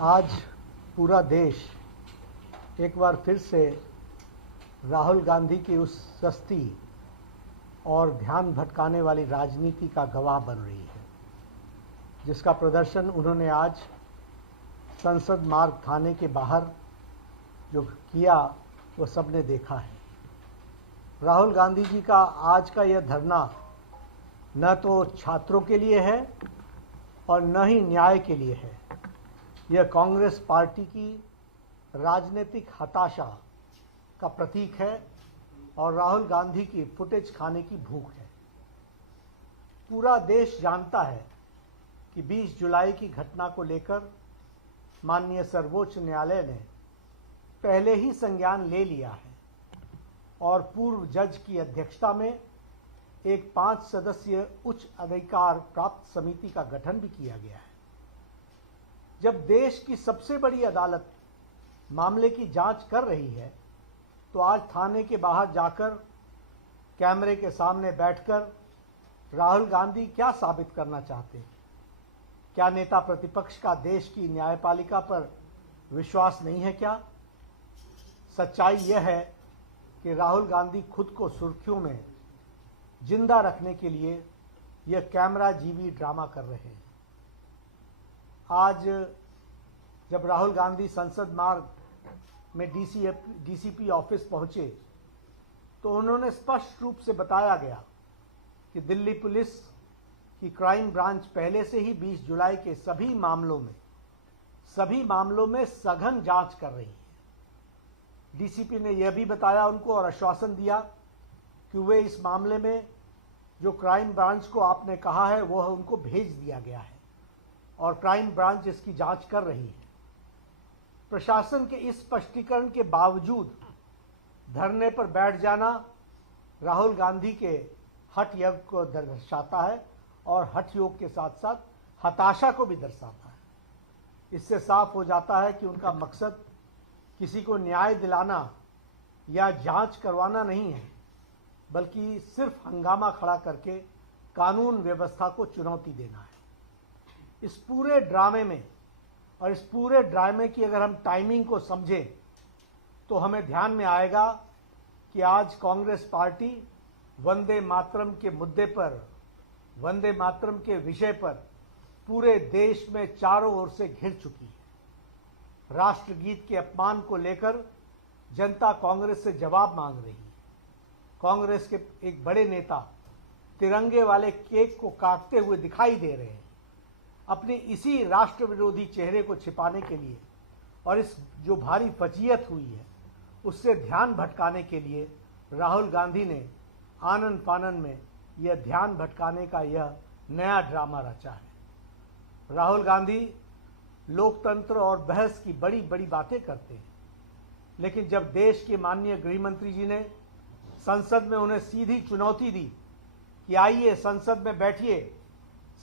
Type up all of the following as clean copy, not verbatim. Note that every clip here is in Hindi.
आज पूरा देश एक बार फिर से राहुल गांधी की उस सस्ती और ध्यान भटकाने वाली राजनीति का गवाह बन रही है, जिसका प्रदर्शन उन्होंने आज संसद मार्ग थाने के बाहर जो किया वो सबने देखा है। राहुल गांधी जी का आज का यह धरना न तो छात्रों के लिए है और न ही न्याय के लिए है। यह कांग्रेस पार्टी की राजनीतिक हताशा का प्रतीक है और राहुल गांधी की फुटेज खाने की भूख है। पूरा देश जानता है कि 20 जुलाई की घटना को लेकर माननीय सर्वोच्च न्यायालय ने पहले ही संज्ञान ले लिया है और पूर्व जज की अध्यक्षता में एक 5 सदस्यीय उच्च अधिकार प्राप्त समिति का गठन भी किया गया है। जब देश की सबसे बड़ी अदालत मामले की जांच कर रही है, तो आज थाने के बाहर जाकर कैमरे के सामने बैठकर राहुल गांधी क्या साबित करना चाहते हैं? क्या नेता प्रतिपक्ष का देश की न्यायपालिका पर विश्वास नहीं है क्या? सच्चाई यह है कि राहुल गांधी खुद को सुर्खियों में जिंदा रखने के लिए यह कैमरा जीवी ड्रामा कर रहे हैं। आज जब राहुल गांधी संसद मार्ग में डीसीपी ऑफिस पहुंचे, तो उन्होंने स्पष्ट रूप से बताया गया कि दिल्ली पुलिस की क्राइम ब्रांच पहले से ही 20 जुलाई के सभी मामलों में सघन जांच कर रही है। डीसीपी ने यह भी बताया उनको और आश्वासन दिया कि वे इस मामले में जो क्राइम ब्रांच को आपने कहा है वह उनको भेज दिया गया है और क्राइम ब्रांच इसकी जांच कर रही है। प्रशासन के इस स्पष्टीकरण के बावजूद धरने पर बैठ जाना राहुल गांधी के हठ योग को दर्शाता है और हठ योग के साथ साथ हताशा को भी दर्शाता है। इससे साफ हो जाता है कि उनका मकसद किसी को न्याय दिलाना या जांच करवाना नहीं है, बल्कि सिर्फ हंगामा खड़ा करके कानून व्यवस्था को चुनौती देना है। इस पूरे ड्रामे में और इस पूरे ड्रामे की अगर हम टाइमिंग को समझें तो हमें ध्यान में आएगा कि आज कांग्रेस पार्टी वंदे मातरम के मुद्दे पर, वंदे मातरम के विषय पर पूरे देश में चारों ओर से घिर चुकी है। राष्ट्रगीत के अपमान को लेकर जनता कांग्रेस से जवाब मांग रही है। कांग्रेस के एक बड़े नेता तिरंगे वाले केक को काटते हुए दिखाई दे रहे हैं। अपने इसी राष्ट्र विरोधी चेहरे को छिपाने के लिए और इस जो भारी फजीयत हुई है उससे ध्यान भटकाने के लिए राहुल गांधी ने आनन फानन में यह ध्यान भटकाने का यह नया ड्रामा रचा है। राहुल गांधी लोकतंत्र और बहस की बड़ी बड़ी बातें करते हैं, लेकिन जब देश के माननीय गृह मंत्री जी ने संसद में उन्हें सीधी चुनौती दी कि आइए संसद में बैठिए,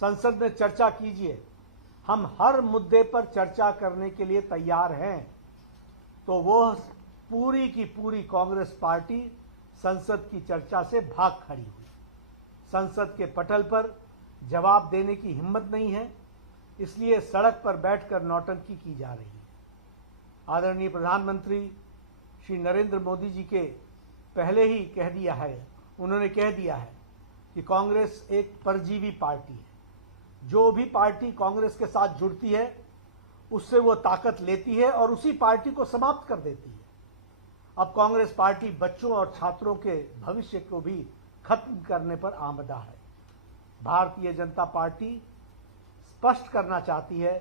संसद में चर्चा कीजिए, हम हर मुद्दे पर चर्चा करने के लिए तैयार हैं, तो वो पूरी की पूरी कांग्रेस पार्टी संसद की चर्चा से भाग खड़ी हुई। संसद के पटल पर जवाब देने की हिम्मत नहीं है, इसलिए सड़क पर बैठकर नौटंकी की जा रही है। आदरणीय प्रधानमंत्री श्री नरेंद्र मोदी जी के पहले ही उन्होंने कह दिया है कि कांग्रेस एक परजीवी पार्टी है। जो भी पार्टी कांग्रेस के साथ जुड़ती है उससे वो ताकत लेती है और उसी पार्टी को समाप्त कर देती है। अब कांग्रेस पार्टी बच्चों और छात्रों के भविष्य को भी खत्म करने पर आमदा है। भारतीय जनता पार्टी स्पष्ट करना चाहती है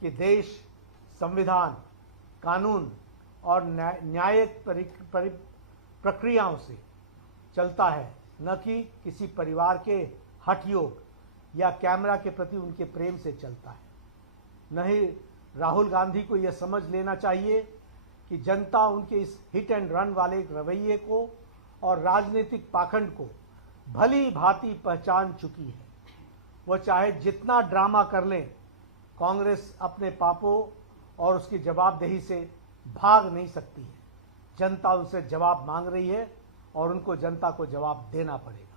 कि देश संविधान, कानून और न्यायिक प्रक्रियाओं से चलता है, न कि किसी परिवार के हठ योग या कैमरा के प्रति उनके प्रेम से चलता है। नहीं, राहुल गांधी को यह समझ लेना चाहिए कि जनता उनके इस हिट एंड रन वाले रवैये को और राजनीतिक पाखंड को भली भांति पहचान चुकी है। वह चाहे जितना ड्रामा कर लें, कांग्रेस अपने पापों और उसकी जवाबदेही से भाग नहीं सकती है। जनता उनसे जवाब मांग रही है और उनको जनता को जवाब देना पड़ेगा।